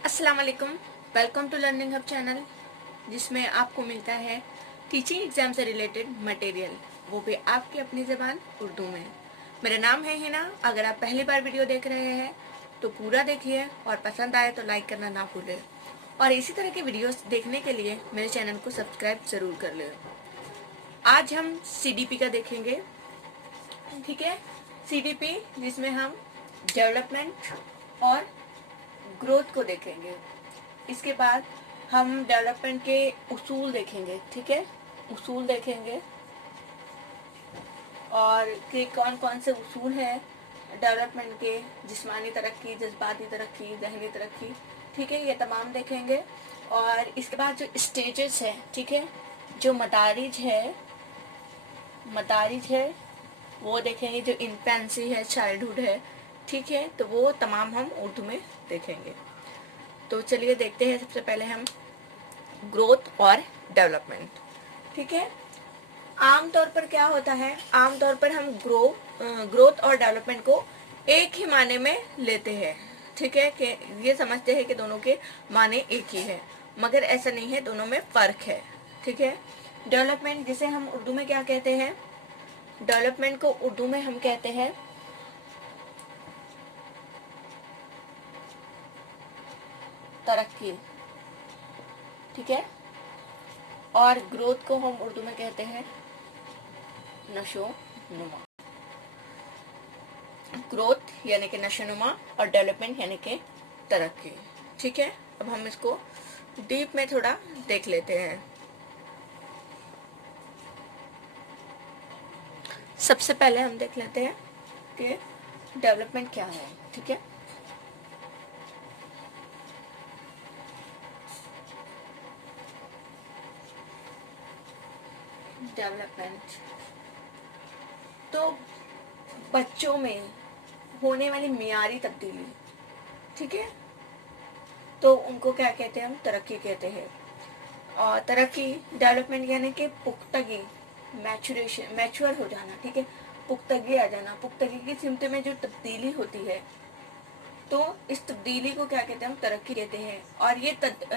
अस्सलाम वालेकुम। Welcome to learning hub channel, जिसमें आपको मिलता है टीचिंग एग्जाम से रिलेटेड मटेरियल, वो भी आपकी अपनी ज़बान उर्दू में। मेरा नाम है हिना। अगर आप पहली बार वीडियो देख रहे हैं तो पूरा देखिए और पसंद आए तो लाइक करना ना भूलें, और इसी तरह के वीडियोस देखने के लिए मेरे चैनल को सब्सक्राइब ज़रूर कर लें। आज हम CDP का देखेंगे, ठीक है। CDP जिसमें हम डेवलपमेंट और ग्रोथ को देखेंगे। इसके बाद हम डेवलपमेंट के उसूल देखेंगे, ठीक है। उसूल देखेंगे और कि कौन कौन से उसूल हैं डेवलपमेंट के, जिस्मानी तरक्की, जज्बाती तरक्की, ज़हनी तरक्की, ठीक है, ये तमाम देखेंगे। और इसके बाद जो स्टेजेस है, ठीक है, जो मदारिज है वो देखेंगे। जो इन्फेंसी है, चाइल्डहुड है, ठीक है, तो वो तमाम हम उर्दू में देखेंगे। तो चलिए देखते हैं सबसे पहले हम ग्रोथ और डेवलपमेंट, ठीक है। आमतौर पर क्या होता है, आमतौर पर हम ग्रोथ और डेवलपमेंट को एक ही माने में लेते हैं, ठीक है, कि ये समझते हैं कि दोनों के माने एक ही है, मगर ऐसा नहीं है, दोनों में फ़र्क है, ठीक है। डेवलपमेंट जिसे हम उर्दू में क्या कहते हैं, डेवलपमेंट को उर्दू में हम कहते हैं तरक्की, ठीक है। और ग्रोथ को हम उर्दू में कहते हैं नशो नुमा। ग्रोथ यानी कि नशोनुमा और डेवलपमेंट यानी कि तरक्की, ठीक है। अब हम इसको डीप में थोड़ा देख लेते हैं। सबसे पहले हम देख लेते हैं कि डेवलपमेंट क्या है, ठीक है। डेवलपमेंट तो बच्चों में होने वाली मियारी तब्दीली, ठीक है, तो उनको क्या कहते हैं, हम तरक्की कहते हैं। और तरक्की, डेवलपमेंट यानी कि पुख्तगी, मैच्योर हो जाना, ठीक है, पुख्तगी आ जाना, पुख्तगी की सिमत में जो तब्दीली होती है, तो इस तब्दीली को क्या कहते हैं, हम तरक्की कहते हैं। और ये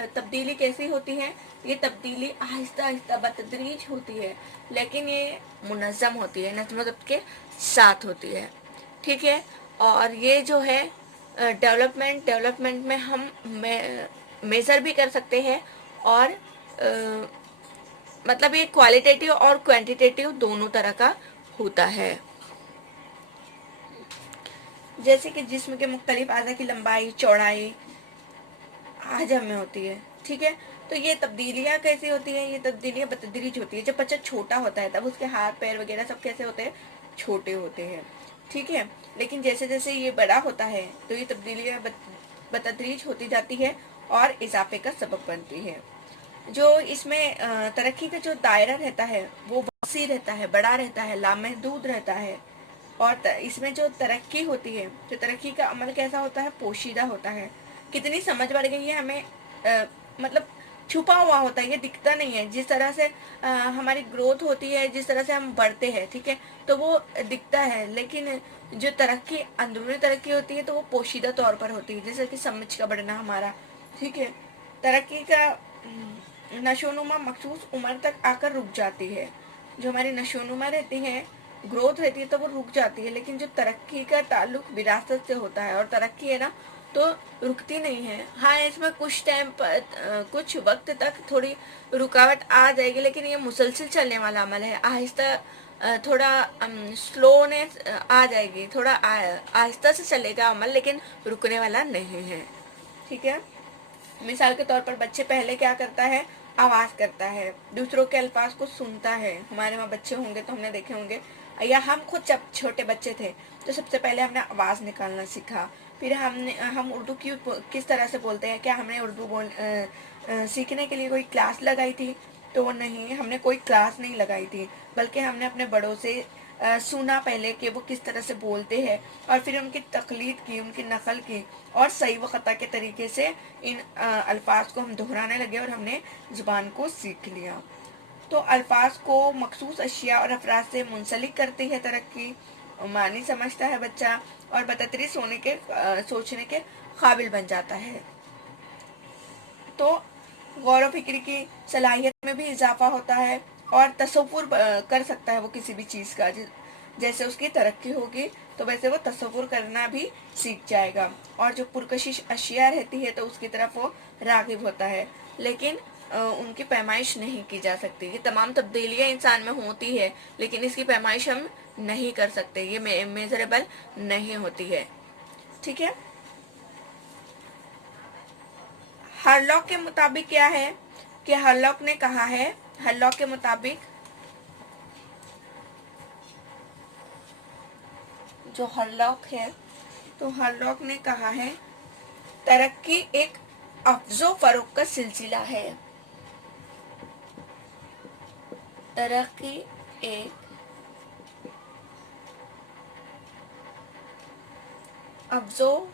तब्दीली कैसी होती है, ये तब्दीली आहिस्ता आहिस्ता बतदरीज होती है, लेकिन ये मुनज़्ज़म होती है, नज़्म व ज़ब्त के साथ होती है, ठीक है। और ये जो है डेवलपमेंट में हम मेज़र भी कर सकते हैं, और मतलब ये क्वालिटेटिव और क्वांटिटेटिव दोनों तरह का होता है। जैसे कि जिस्म के मुख्तलिफ आज़ा की लंबाई चौड़ाई हजम में होती है, ठीक है, तो ये तब्दीलियाँ कैसी होती हैं, ये तब्दीलियाँ बतदरीज होती है। जब बच्चा छोटा होता है तब उसके हाथ पैर वगैरह सब कैसे होते हैं, छोटे होते हैं, ठीक है। लेकिन जैसे जैसे ये बड़ा होता है तो ये तब्दीलियाँ बतदरीज होती जाती है और इजाफे का सबब बनती है। जो इसमें तरक्की का जो दायरा रहता है वो वसी रहता है, बड़ा रहता है, लामहदूद रहता है। और इसमें जो तरक्की होती है, जो तरक्की का अमल कैसा होता है, पोशीदा होता है। कितनी समझ बढ़ गई है हमें, मतलब छुपा हुआ होता है, ये दिखता नहीं है। जिस तरह से हमारी ग्रोथ होती है, जिस तरह से हम बढ़ते हैं, ठीक है, तो वो दिखता है, लेकिन जो तरक्की, अंदरूनी तरक्की होती है, तो वो पोशीदा तौर पर होती है, जैसे कि समझ का बढ़ना हमारा, ठीक है। तरक्की का नशोनुमा मखसूस उम्र तक आकर रुक जाती है। जो हमारी नशोनुमा रहती है, ग्रोथ रहती है, तो वो रुक जाती है, लेकिन जो तरक्की का ताल्लुक विरासत से होता है, और तरक्की है ना, तो रुकती नहीं है। हाँ, इसमें कुछ टाइम पर कुछ वक्त तक थोड़ी रुकावट आ जाएगी, लेकिन ये मुसलसल चलने वाला अमल है। आहिस्ता थोड़ा स्लोनेस आ जाएगी, थोड़ा आहिस्ता से चलेगा अमल, लेकिन रुकने वाला नहीं है, ठीक है। मिसाल के तौर पर बच्चे पहले क्या करता है, आवाज़ करता है, दूसरों के अल्फाज को सुनता है। हमारे वहाँ बच्चे होंगे तो हमने देखे होंगे, या हम खुद जब छोटे बच्चे थे तो सबसे पहले हमने आवाज़ निकालना सीखा। फिर हम उर्दू की किस तरह से बोलते हैं, क्या हमने उर्दू सीखने के लिए कोई क्लास लगाई थी, तो नहीं, हमने कोई क्लास नहीं लगाई थी, बल्कि हमने अपने बड़ों से सुना पहले कि वो किस तरह से बोलते हैं, और फिर उनकी तकलीद की, उनकी नकल की, और सही व ख़ता के तरीके से इन अल्फाज को हम दोहराने लगे और हमने ज़ुबान को सीख लिया। तो अल्फाज को मखसूस अशिया और अफराद से मुंसलिक करती है तरक्की, मानी समझता है बच्चा, और बतदरीज सोचने के काबिल बन जाता है। तो गौर व फिक्र की सलाहियत में भी इजाफा होता है और तसव्वुर कर सकता है वो किसी भी चीज़ का। जैसे उसकी तरक्की होगी तो वैसे वो तसव्वुर करना भी सीख जाएगा, और जो पुरकशिश अशिया रहती है तो उसकी तरफ वो राग़िब होता है, लेकिन उनकी पैमाइश नहीं की जा सकती। ये तमाम तब्दीलियाँ इंसान में होती है, लेकिन इसकी पैमाइश हम नहीं कर सकते, ये मेजरेबल नहीं होती है। ठीक है। हरलॉक के मुताबिक क्या है कि हरलॉक ने कहा है, हरलॉक के मुताबिक जो हरलॉक है, तो हरलॉक ने कहा है तरक्की एक अफ़ज़ो फ़रोग़ का सिलसिला है। तरक्की एक अफ़ज़ो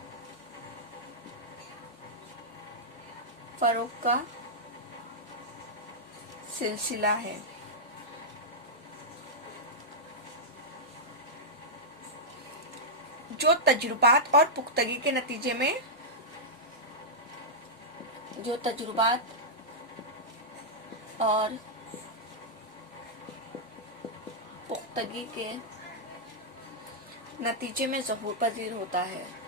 फ़रोग़ का सिलसिला है। जो तजुर्बात और पुख्तगी के नतीजे में, जो तजुर्बात और पुख्तगी के नतीजे में ज़हूर पजीर होता है।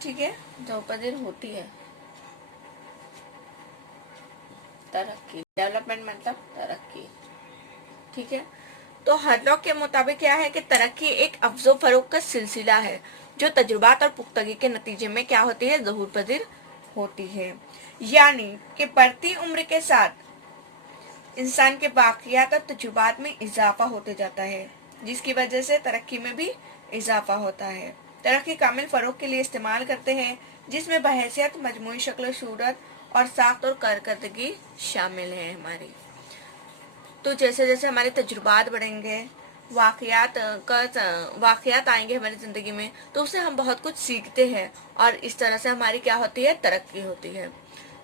ठीक है, ज़हूर पजीर होती है तरक्की, डेवलपमेंट मतलब तरक्की। ठीक है। तो हरलॉक के मुताबिक क्या है कि तरक्की एक अफ़ज़ो फ़रोग़ का सिलसिला है जो तजुर्बात और पुख्तगी के नतीजे में क्या होती है, ज़हूर पजीर होती है। यानी कि बढ़ती उम्र के साथ इंसान के बाक़ियात और तजुर्बात में इजाफा होते जाता है, जिसकी वजह से तरक्की में भी इजाफा होता है। तरक्की कामिल फ़रोग़ के लिए इस्तेमाल करते हैं, जिसमें बहैसियत मजमूई शक्ल सूरत और साख्त और कारकर्दगी शामिल है हमारी। तो जैसे जैसे हमारे तजुर्बात बढ़ेंगे, वाक़यात आएंगे हमारी ज़िंदगी में, तो उससे हम बहुत कुछ सीखते हैं और इस तरह से हमारी क्या होती है, तरक्की होती है।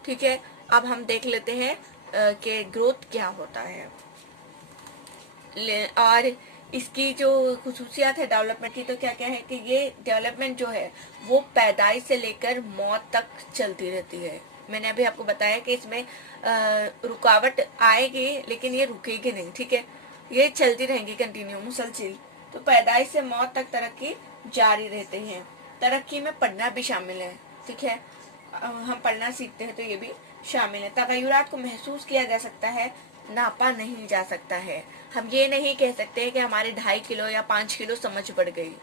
ठीक है। अब हम देख लेते हैं कि ग्रोथ क्या होता है और इसकी जो खुसूसियात है डेवलपमेंट की, तो क्या क्या है कि ये डेवलपमेंट जो है वो पैदाइश से लेकर मौत तक चलती रहती है। मैंने अभी आपको बताया कि इसमें रुकावट आएगी लेकिन ये रुकेगी नहीं। ठीक है, ये चलती रहेंगी कंटिन्यू, मुसलसिल। तो पैदाइश से मौत तक तरक्की जारी रहते हैं। तरक्की में पढ़ना भी शामिल है। ठीक है, हम पढ़ना सीखते हैं तो ये भी शामिल है। तगय्युरात को महसूस किया जा सकता है, नापा नहीं जा सकता है। हम ये नहीं कह सकते कि हमारे 2.5 किलो या 5 किलो समझ बढ़ गई।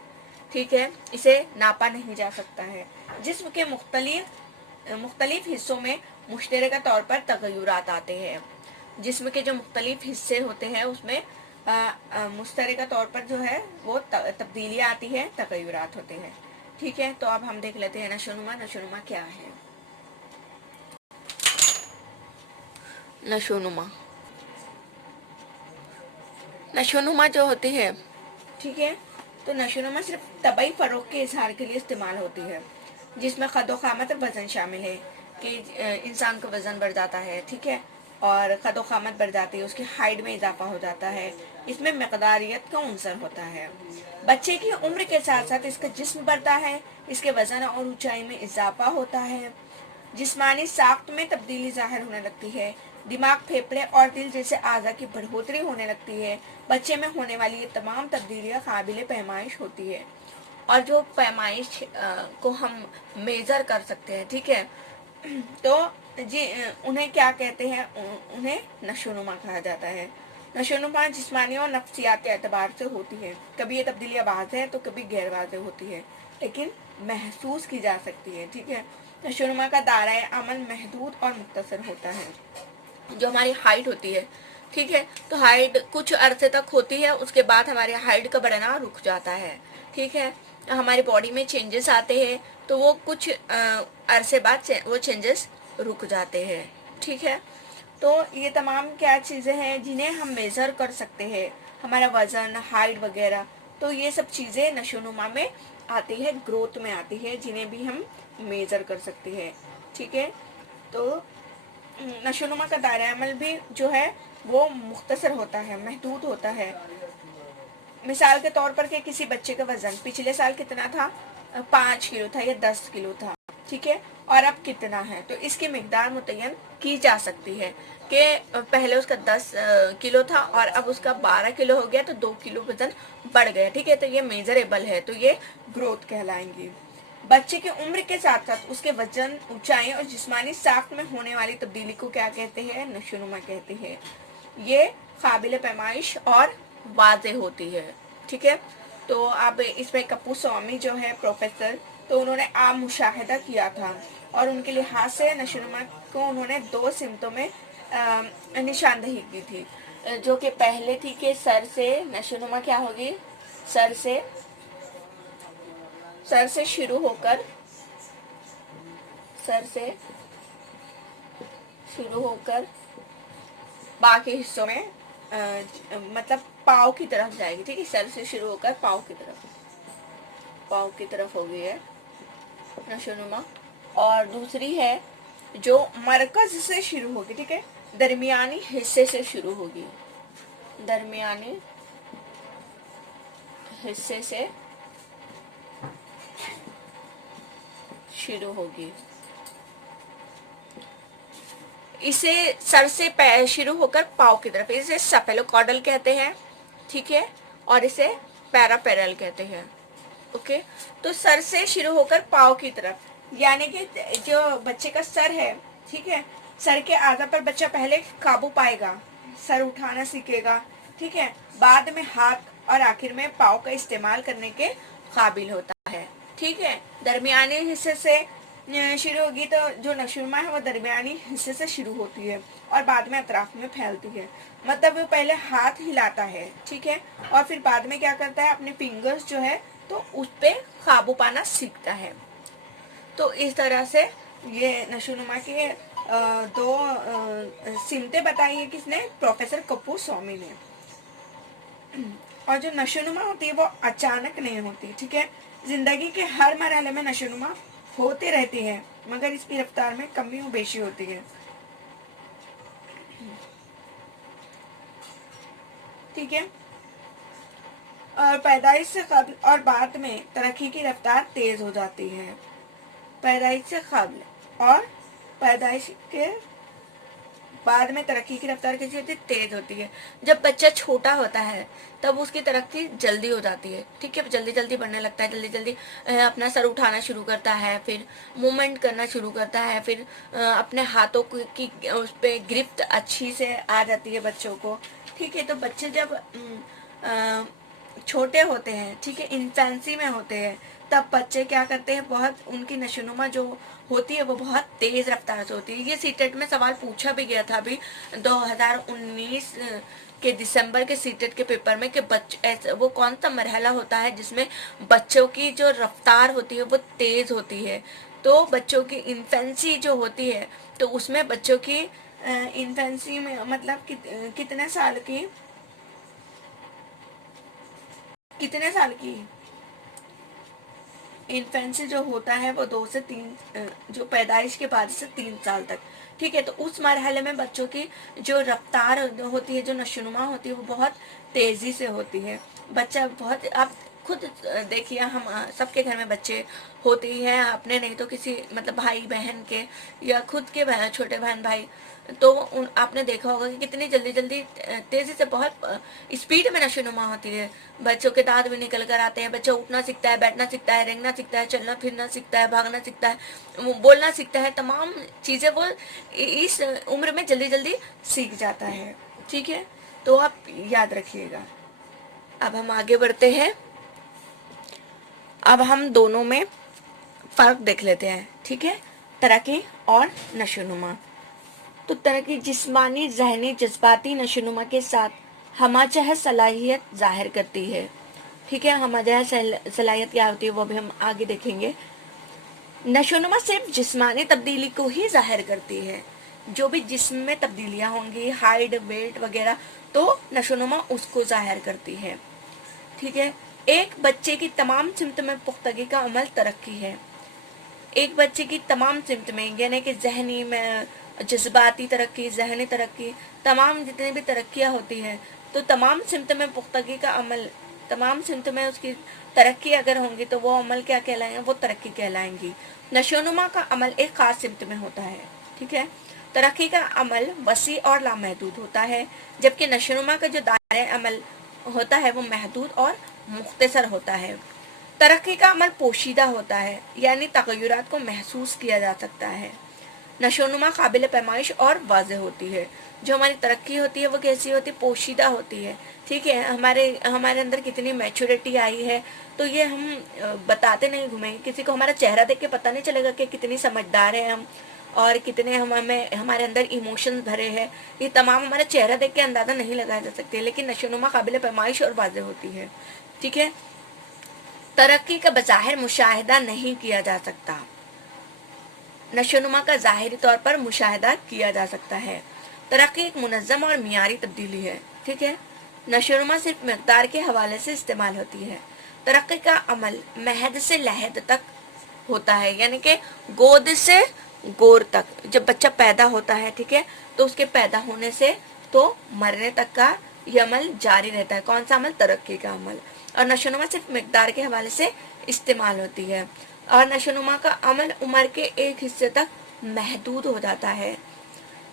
ठीक है, इसे नापा नहीं जा सकता है। जिस्म के मुख्तलिफ हिस्सों में मुश्तरका तौर पर तगय्युरात आते हैं। जिस्म के जो मुख्तलिफ हिस्से होते हैं उसमें मुश्तरका तौर पर जो है वो तब्दीलियाँ आती हैं, तगय्युरात होते हैं। ठीक है, तो अब हम देख लेते हैं नशोनुमा। नशोनुमा क्या है? नशोनुमा, नशोनुमा जो होती है, ठीक है, तो नशोनुमा सिर्फ तबई फ़रोग़ के इजहार के लिए इस्तेमाल होती है, जिसमें क़द क़ामत और वज़न शामिल है कि इंसान का वज़न बढ़ जाता है। ठीक है, और क़द क़ामत बढ़ जाती है, उसकी हाइट में इजाफा हो जाता है। इसमें मक़दारियत का उनसर होता है। बच्चे की उम्र के साथ साथ इसका जिस्म बढ़ता है, इसके वज़न और ऊंचाई में इजाफा होता है। जिस्मानी साख्त में तब्दीली ज़ाहिर होने लगती है। दिमाग, फेफड़े और दिल जैसे आज़ा की बढ़ोतरी होने लगती है। बच्चे में होने वाली ये तमाम तब्दीलियाँ काबिल पैमाइश होती है, और जो पैमाइश को हम मेज़र कर सकते हैं। ठीक है, तो जी उन्हें क्या कहते हैं? उन्हें नशोनुमा कहा जाता है। नशोनुमा जिस्मानी और नफ्सियाती एतबार से होती है। कभी ये तब्दीलियाँ वाज़ेह तो कभी गैर वाज़ेह होती है, लेकिन महसूस की जा सकती है। ठीक है, नशोनुमा का दायरा अमल महदूद और मुख्तसर होता है। जो हमारी हाइट होती है, ठीक है, तो हाइट कुछ अरसे तक होती है, उसके बाद हमारी हाइट का बढ़ना रुक जाता है। ठीक है, हमारी बॉडी में चेंजेस आते हैं तो वो कुछ अरसे बाद वो चेंजेस रुक जाते हैं। ठीक है, तो ये तमाम क्या चीज़ें हैं जिन्हें हम मेज़र कर सकते हैं, हमारा वज़न, हाइट वगैरह। तो ये सब चीज़ें नशोनुमा में आती है, ग्रोथ में आती है, जिन्हें भी हम मेज़र कर सकते हैं। ठीक है, तो नशोनुमा का दायरा अमल भी जो है वो मुख्तसर होता है, महदूद होता है। मिसाल के तौर पर कि किसी बच्चे का वजन पिछले साल कितना था, 5 किलो था या 10 किलो था, ठीक है, और अब कितना है, तो इसकी मिकदार मुतय्यन की जा सकती है कि पहले उसका 10 किलो था और अब उसका 12 किलो हो गया, तो 2 किलो वजन बढ़ गया, ठीक है, तो ये मेजरेबल है, तो ये ग्रोथ कहलाएंगी। बच्चे की उम्र के साथ साथ उसके वजन, ऊंचाई और जिस्मानी साख्त में होने वाली तब्दीली को क्या कहते हैं, नशोनुमा कहते हैं। ये काबिल पैमाइश और वाज़ेह होती है, ठीक है। तो अब इसमें कपूर स्वामी जो है प्रोफेसर, तो उन्होंने आम मुशाहिदा किया था और उनके लिहाज से नशोनुमा को उन्होंने 2 सिमतों में निशानदही की थी, जो कि पहले थी कि सर से नशोनुमा क्या होगी, सर से शुरू होकर बाकी हिस्सों में मतलब पाँव की तरफ जाएगी, ठीक है, सर से शुरू होकर पाँव की तरफ हो गई है नशोनुमा। और दूसरी है जो मरकज से शुरू होगी, ठीक है, दरमियानी हिस्से से शुरू होगी, दरमियानी हिस्से से शुरू होगी। इसे सर से शुरू होकर पाँव की तरफ, इसे सेफेलोकॉर्डल कहते हैं, ठीक है, और इसे पैरापेरल कहते हैं। ओके, तो सर से शुरू होकर पाँव की तरफ, यानी कि जो बच्चे का सर है, ठीक है, सर के आधा पर बच्चा पहले काबू पाएगा, सर उठाना सीखेगा, ठीक है, बाद में हाथ और आखिर में पाँव का इस्तेमाल करने के काबिल होता है, ठीक है। दरमियानी हिस्से से शुरू होगी, तो जो नशोनुमा है वो दरमियानी हिस्से से शुरू होती है और बाद में अतराफ में फैलती है, मतलब वो पहले हाथ हिलाता है, ठीक है, और फिर बाद में क्या करता है, अपने फिंगर्स जो है तो उस पे काबू पाना सीखता है। तो इस तरह से ये नशोनुमा के 2 सिमतें बताई है किसने, प्रोफेसर कपूर स्वामी ने। और जो नशोनुमा होती है वो अचानक नहीं होती, ठीक है, जिंदगी के हर मरहले में नशोनुमा होते रहती है, मगर इसकी रफ्तार में कमी और बेशी होती है, ठीक है। और पैदाइश से कब्ल और बाद में तरक्की की रफ्तार तेज हो जाती है, पैदाइश से कब्ल और पैदाइश के बाद में तरक्की की रफ्तार कैसी होती है, तेज होती है। जब बच्चा छोटा होता है तब उसकी तरक्की जल्दी हो जाती है, ठीक है, जल्दी जल्दी बढ़ने लगता है, जल्दी जल्दी अपना सर उठाना शुरू करता है, फिर मूवमेंट करना शुरू करता है, फिर अपने हाथों की उस पर गिरफ्त अच्छी से आ जाती है बच्चों को, ठीक है। तो बच्चे जब छोटे होते हैं, ठीक है, इन्फेंसी में होते हैं, तब बच्चे क्या करते हैं, बहुत उनकी नशोनुमा जो होती है वो बहुत तेज रफ्तार से होती है। ये सीटेट में सवाल पूछा भी गया था अभी 2019 के दिसंबर के सीटेट के पेपर में कि वो कौन सा मरहला होता है जिसमें बच्चों की जो रफ्तार होती है वो तेज होती है। तो बच्चों की इन्फेंसी जो होती है, तो उसमें बच्चों की इन्फेंसी में मतलब कितने साल की इन्फेंसी जो होता है वो 2 से 3 जो पैदाइश के बाद से 3 साल तक, ठीक है। तो उस मरहले में बच्चों की जो रफ्तार होती है, जो नशोनुमा होती है, वो बहुत तेजी से होती है। बच्चा बहुत, आप खुद देखिए, हम सबके घर में बच्चे होते ही हैं, अपने नहीं तो किसी मतलब भाई बहन के या खुद के छोटे बहन भाई, तो आपने देखा होगा कि कितनी जल्दी जल्दी तेजी से बहुत स्पीड में नशोनुमा होती है। बच्चों के दांत भी निकल कर आते हैं, बच्चा उठना सीखता है, बैठना सीखता है, रेंगना सीखता है, चलना फिरना सीखता है, भागना सीखता है, बोलना सीखता है, तमाम चीज़ें वो इस उम्र में जल्दी जल्दी सीख जाता है, ठीक है। तो आप याद रखिएगा। अब हम आगे बढ़ते हैं, अब हम दोनों में फ़र्क देख लेते हैं, ठीक है, तरक्की और नशोनुमा। तो तरक्की जिस्मानी, ज़हनी, जज्बाती नशोनुमा के साथ हमजह सलाहियत ज़ाहिर करती है, ठीक है। हमजह सलाहियत क्या होती है वो भी हम आगे देखेंगे। नशोनुमा सिर्फ जिस्मानी तब्दीली को ही ज़ाहिर करती है, जो भी जिस्म में तब्दीलियाँ होंगी, हाइट, वेट वगैरह, तो नशोनुमा उसको ज़ाहिर करती है, ठीक है। एक बच्चे की तमाम सिमत में पुख्तगी का अमल तरक्की है। एक बच्चे की तमाम सिमत में, यानी कि जहनी में, جذباتی ترقی، ذہنی ترقی، تمام جتنی بھی ترقیاں ہوتی ہیں تو تمام سمت میں پختگی کا عمل، تمام سمت میں اس کی ترقی اگر ہوں گی تو وہ عمل کیا کہلائیں گے؟ وہ ترقی کہلائیں گی۔ نشو و نما کا عمل ایک خاص سمت میں ہوتا ہے، ٹھیک ہے۔ ترقی کا عمل وسیع اور لامحدود ہوتا ہے، جبکہ نشو و نما کا جو دائرۂ عمل ہوتا ہے وہ محدود اور مختصر ہوتا ہے۔ ترقی کا عمل پوشیدہ ہوتا ہے، یعنی تغیرات کو محسوس کیا جا سکتا ہے۔ نشو و نما قابل پیمائش اور واضح ہوتی ہے۔ جو ہماری ترقی ہوتی ہے وہ کیسی ہوتی ہے؟ پوشیدہ ہوتی ہے، ٹھیک ہے۔ ہمارے اندر کتنی میچورٹی آئی ہے تو یہ ہم بتاتے نہیں گھومیں گے، کسی کو ہمارا چہرہ دیکھ کے پتہ نہیں چلے گا کہ کتنی سمجھدار ہیں ہم اور کتنے ہمارے اندر ایموشنز بھرے ہیں، یہ تمام ہمارا چہرہ دیکھ کے اندازہ نہیں لگایا جا سکتے، لیکن نشو و نما قابل پیمائش اور واضح ہوتی ہے، ٹھیک ہے۔ ترقی کا بظاہر مشاہدہ نہیں کیا جا سکتا، نشو و نما کا ظاہری طور پر مشاہدہ کیا جا سکتا ہے۔ ترقی ایک منظم اور معیاری تبدیلی ہے، ٹھیک ہے۔ نشو و نما صرف مقدار کے حوالے سے استعمال ہوتی ہے۔ ترقی کا عمل مہد سے لحد تک ہوتا ہے، یعنی کہ گود سے گور تک، جب بچہ پیدا ہوتا ہے، ٹھیک ہے، تو اس کے پیدا ہونے سے تو مرنے تک کا یہ عمل جاری رہتا ہے۔ کون سا عمل؟ ترقی کا عمل۔ اور نشو و نما صرف مقدار کے حوالے سے استعمال ہوتی ہے، اور نشو و نما کا عمل عمر کے ایک حصے تک محدود ہو جاتا ہے،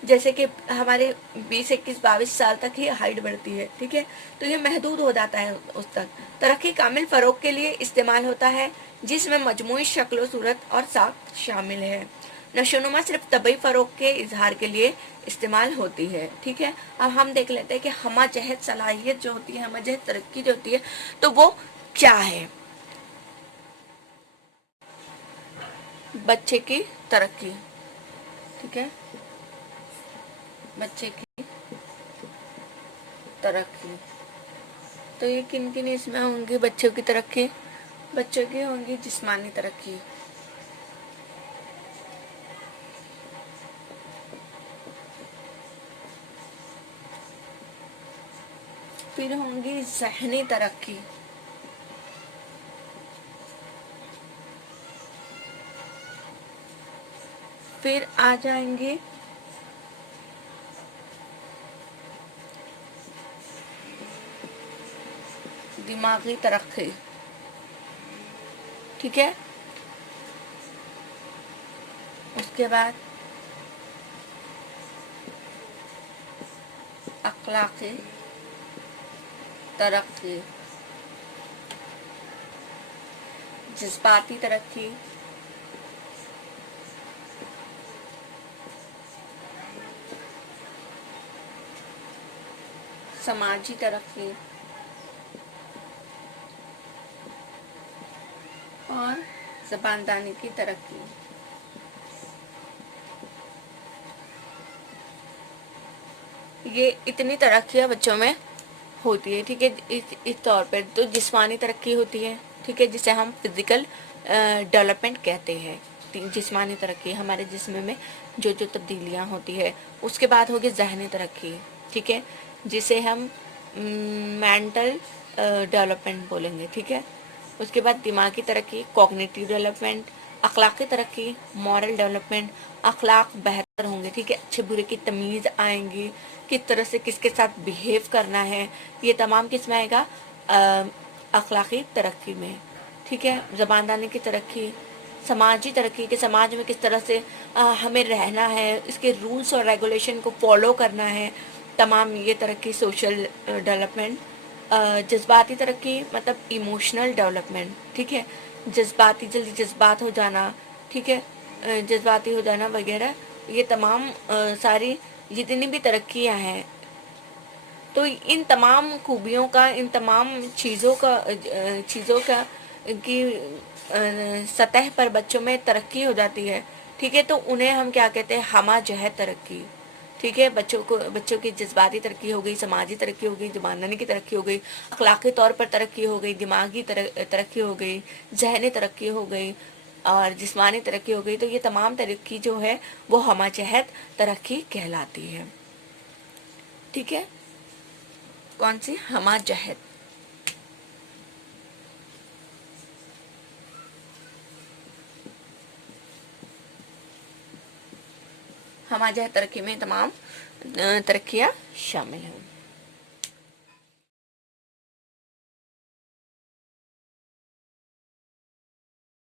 جیسے کہ ہمارے 20 21 22 سال تک ہی ہائٹ بڑھتی ہے، ٹھیک ہے، تو یہ محدود ہو جاتا ہے اس تک۔ ترقی کامل فروغ کے لیے استعمال ہوتا ہے، جس میں مجموعی شکل و صورت اور ساخت شامل ہے۔ نشو و نما صرف طبعی فروغ کے اظہار کے لیے استعمال ہوتی ہے، ٹھیک ہے۔ اب ہم دیکھ لیتے ہیں کہ ہمہ جہت صلاحیت جو ہوتی ہے، ہمہ جہت ترقی جو ہوتی ہے تو وہ کیا ہے۔ بچے کی ترقی، ٹھیک ہے، بچے کی ترقی، تو یہ کن کن اس میں ہوں گی بچوں کی ترقی؟ بچوں کی ہوں گی جسمانی ترقی، پھر ہوں گی ذہنی ترقی، پھر آ جائیں گے دماغی ترقی، ٹھیک ہے۔ اس کے بعد اخلاقی ترقی، جذباتی ترقی، سماجی ترقی اور زباندانی کی ترقی۔ یہ اتنی ترقیاں بچوں میں ہوتی ہے، ٹھیک ہے۔ اس طور پر تو جسمانی ترقی ہوتی ہے، ٹھیک ہے، جسے ہم فزیکل ڈیولپمنٹ کہتے ہیں۔ جسمانی ترقی ہمارے جسم میں جو تبدیلیاں ہوتی ہے۔ اس کے بعد ہوگی ذہنی ترقی، ٹھیک ہے، جسے ہم مینٹل ڈیولپمنٹ بولیں گے، ٹھیک ہے۔ اس کے بعد دماغی ترقی، کوگنیٹیو ڈیولپمنٹ، اخلاقی ترقی، مورل ڈیولپمنٹ، اخلاق بہتر ہوں گے، ٹھیک ہے، اچھے برے کی تمیز آئیں گی، کس طرح سے کس کے ساتھ بیہیو کرنا ہے، یہ تمام کس میں آئے گا؟ اخلاقی ترقی میں، ٹھیک ہے۔ زباندانی کی ترقی، سماجی ترقی کے سماج میں کس طرح سے ہمیں رہنا ہے، اس کے رولس اور ریگولیشن کو فالو کرنا ہے، تمام یہ ترقی سوشل ڈیولپمنٹ۔ جذباتی ترقی مطلب ایموشنل ڈیولپمنٹ، ٹھیک ہے، جذباتی جلدی جذبات ہو جانا، ٹھیک ہے، جذباتی ہو جانا وغیرہ، یہ تمام ساری جتنی بھی ترقیاں ہیں تو ان تمام خوبیوں کا، ان تمام چیزوں کا کی سطح پر بچوں میں ترقی ہو جاتی ہے، ٹھیک ہے، تو انہیں ہم کیا کہتے ہیں؟ ہمہ جہت ترقی، ٹھیک ہے۔ بچوں کی جذباتی ترقی ہو گئی، سماجی ترقی ہو گئی، زباندانی کی ترقی ہو گئی، اخلاقی طور پر ترقی ہو گئی، دماغی ترقی ہو گئی، ذہنی ترقی ہو گئی اور جسمانی ترقی ہو گئی، تو یہ تمام ترقی جو ہے وہ ہمہ جہت ترقی کہلاتی ہے، ٹھیک ہے۔ کون سی؟ ہمہ جہت۔ ہمارے ترقی میں تمام ترقیاں شامل ہیں.